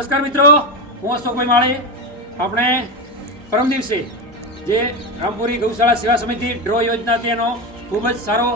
નમસ્કાર મિત્રો, હું અશોકભાઈ માળી. આપણે પરમ દિવસે જે રામપુરી ગૌશાળા સેવા સમિતિ ડ્રો યોજના હતી એનો ખૂબ જ સારો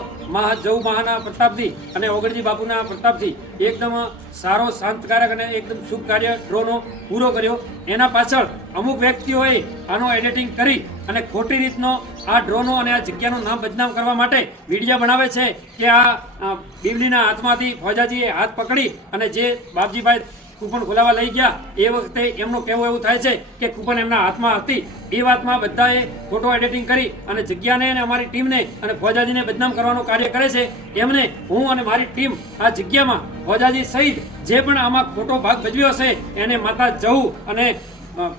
જવ મહાના પ્રતાપથી અને ઓગણજી બાપુના પ્રતાપથી એકદમ સારો શાંતકારક અને એકદમ શુભ કાર્ય ડ્રોનો પૂરો કર્યો. એના પાછળ અમુક વ્યક્તિઓએ આનો એડિટિંગ કરી અને ખોટી રીતનો આ ડ્રોનો અને આ જગ્યાનું નામ બદનામ કરવા માટે વિડીયો બનાવે છે કે આ બિબલીના હાથમાંથી ફોજાજીએ હાથ પકડી અને જે બાપજીભાઈ કૂપન ખોલાવા લઈ ગયા એ વખતે એમનું કહેવું એવું થાય છે કે કૂપન એમના હાથમાં હતી. એ વાતમાં બધાએ ફોટો એડિટિંગ કરી અને જગ્યાને અને અમારી ટીમને અને ફોજાજીને બદનામ કરવાનું કાર્ય કરે છે. એમને હું અને મારી ટીમ આ જગ્યામાં ફોજાજી સહિત જે પણ આમાં ખોટો ભાગ ભજવ્યો હશે એને માતા જહુ અને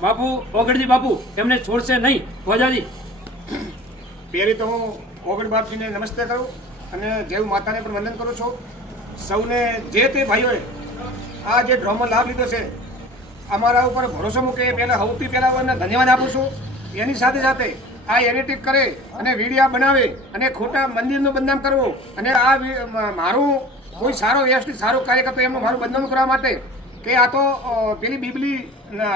બાપુ ઓગણજી બાપુ એમને છોડશે નહીં. ફોજાજી પહેલી તો હું ઓગણ બાપજીને નમસ્તે કરું અને જય માતાને પણ વંદન કરું છું. સૌને જે તે ભાઈઓએ આ જે ડ્રોમાં લાભ લીધો છે અમારા ઉપર ભરોસો મૂકે એ પહેલાં સૌથી પહેલાં એમને ધન્યવાદ આપું છું. એની સાથે સાથે આ એડિટિંગ કરે અને વિડીયા બનાવે અને ખોટા મંદિરનું બદનામ કરવું અને આ મારું કોઈ સારો વ્યવસ્થિત સારો કાર્ય કરતો એમનું મારું બદનામ કરવા માટે કે આ તો પેલી બીબલી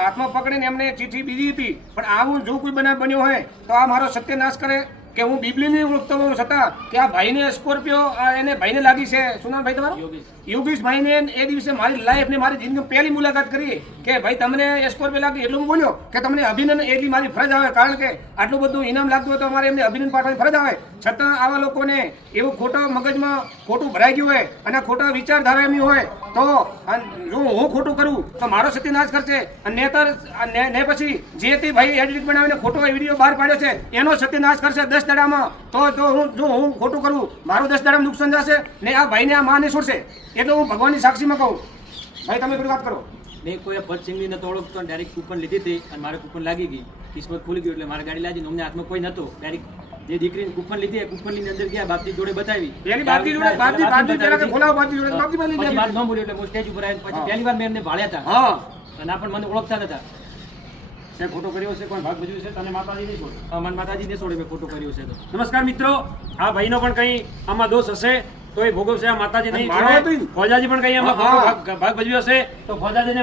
હાથમાં પકડીને એમને ચીઠી બીજી હતી. પણ આવું જો કોઈ બનાવ બન્યો હોય તો આ મારો સત્યનાશ કરે કે હું બીબલીને ઓળખતો હોઉં છતાં કે આ ભાઈને સ્કોર્પિયો એને ભાઈને લાગી છે. શું નામ ભાઈ તમારું? યોગેશ ભાઈને એ દિવસે મારી લાઈફ ને મારી જિંદગી પહેલી મુલાકાત કરી કે ભાઈ તમને સ્કોર્પિયો લાગી એટલું હું બોલ્યો કે તમને અભિનંદન એટલી મારી ફરજ આવે. કારણ કે આટલું બધું ઇનામ લાગતું હોય તો અમારે એમને અભિનંદન પાઠવવાની ફરજ આવે. છતાં આવા લોકોને એવું ખોટો મગજમાં ખોટું ભરાઈ ગયું હોય અને ખોટા વિચારધારા એમની હોય તો જો હું ખોટું કરું તો મારો સત્યનાશ કરશે અને નેતર ને પછી જે તે ભાઈ એડિટ બનાવીને ખોટો વિડીયો બહાર પાડ્યો છે એનો સત્યનાશ કરશે 10 દાડામાં. તો હું ખોટું કરું મારું 10 દાડામાં નુકસાન જશે ને આ ભાઈને આ માને છોડશે. એટલે હું ભગવાનની સાક્ષીમાં કહું. ભાઈ તમે થોડી વાત કરો. મેં કોઈ ભરસિંગની નતો ઓળખતો અને ડાયરેક્ટ કૂપન લીધી હતી અને મારે કૂપન લાગી ગઈ. કિસ્મત ખુલી ગયું એટલે મારે ગાડી લાગી. અમને હાથમાં કોઈ નતો. ડાયરેક્ટ જે દીકરીને કૂપન લીધી કૂપનની અંદર ગયા બાપજી જોડે બતાવી સ્ટેજ ઉપર આવી પછી પહેલી વાર મેં એમને ભાળ્યા હતા અને આ પણ મને ઓળખતા નતા. ફોટો કર્યો છે કોઈ ભાગ ભજવ્યું છે તને માતાજી નહીં છોડે. મને માતાજી ને છોડે મેં ફોટો કર્યો છે તો. નમસ્કાર મિત્રો, આ ભાઈનો પણ કંઈ આમાં દોષ હશે તો એ ભોગવશે. આ માતાજી નહીં, ફોજાજી પણ કંઈ આમાં ભાગ ભજવ્યો હશે તો ફોજાજીને